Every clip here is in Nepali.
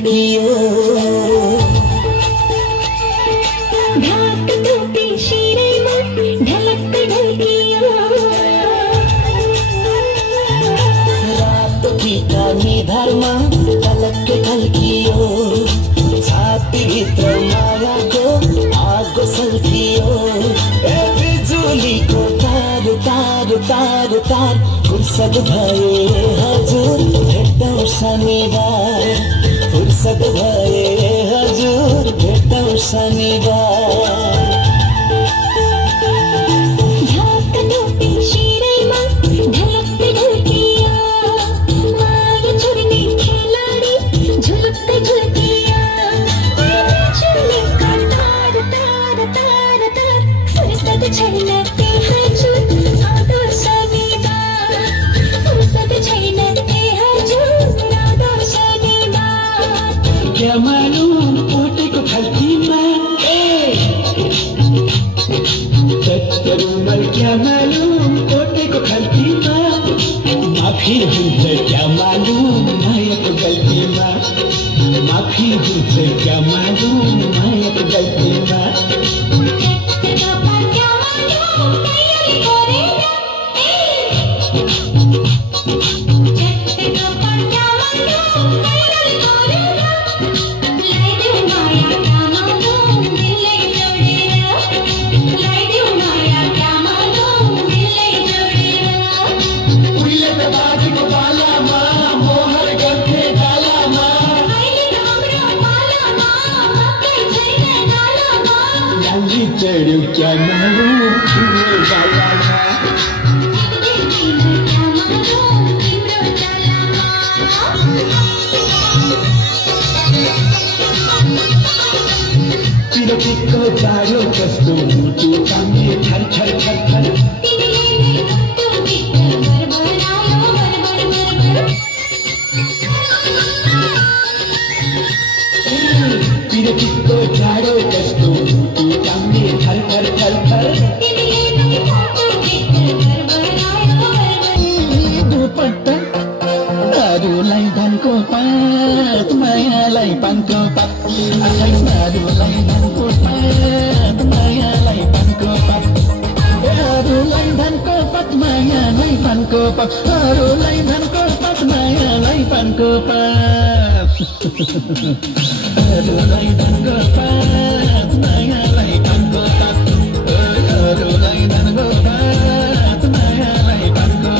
ढल्कियो ढाक टोपी शिरैमा ढलक्क ढल्कियो रातो टिका निधारमा ढलक्क ढल्कियो छातीभित्र मायाको आगो सल्कियो ए बिजुलीको तार तार तार तार फुर्सद भए हजुर भेटौँ शनिबार फुर्सद भए हजुर भेटौँ शनिबार ढाक टोपी शिरैमा ढलक्क ढल्कियो माया छोड्ने खेलाडी झुलुक्क झुल्कियो बिजुलीको तार तार तार तार फुर्सद छैन ए हजुर आउँदो शनिबार फुर्सद छैन ए हजुर आउँदो शनिबार क्या मालूम कोटेको खल्तीमा चटरुमल क्या मालूम कोटेको खल्तीमा माफी हुन्छ क्या मालूम मायाको गल्तीमा माफी हुन्छ क्या मालूम मायाको गल्तीमा चढ्यो क्या मालूम तिम्रो गालामा पिरतीको जाडो कस्तो मुटु काम्ने थर थर थर थर पिरतीको जाडो कस्तो मुटु काम्ने थर थर थर थर दुपट्टा अरूलाई धनको पात मायालाई पानको पात आफै अरूलाई धनको पात मायालाई पानको पात अरूलाई धनको पात मायालाई पानको पात अरूलाई धनको पात मायालाई पानको पात अरूलाई धनको पात मायालाई पानको पात अरूलाई धनको पात मायालाई पानको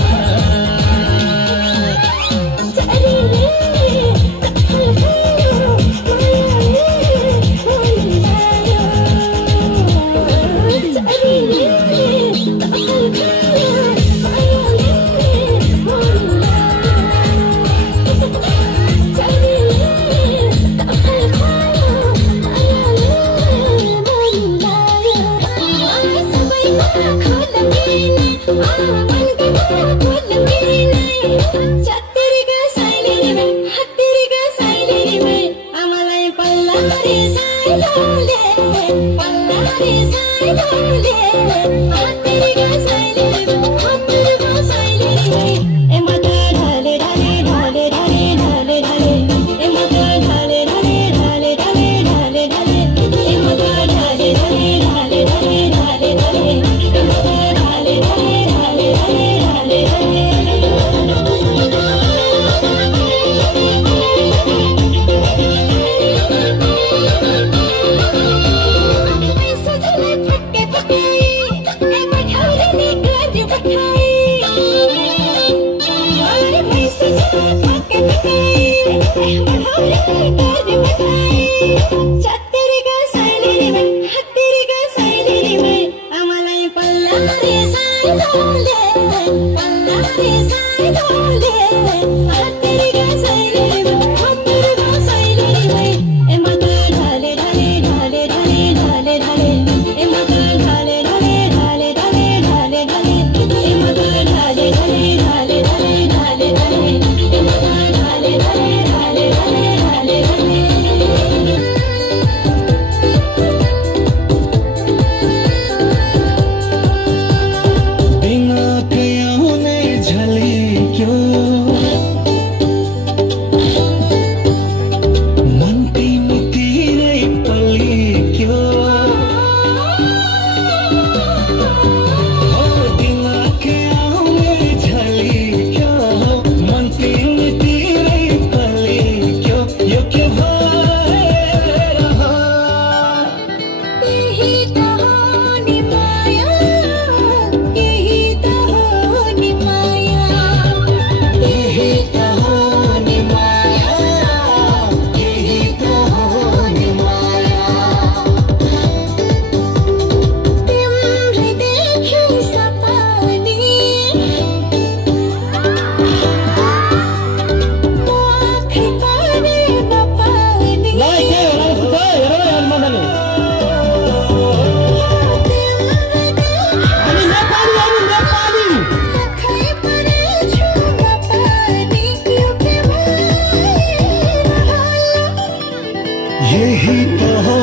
यही तो हो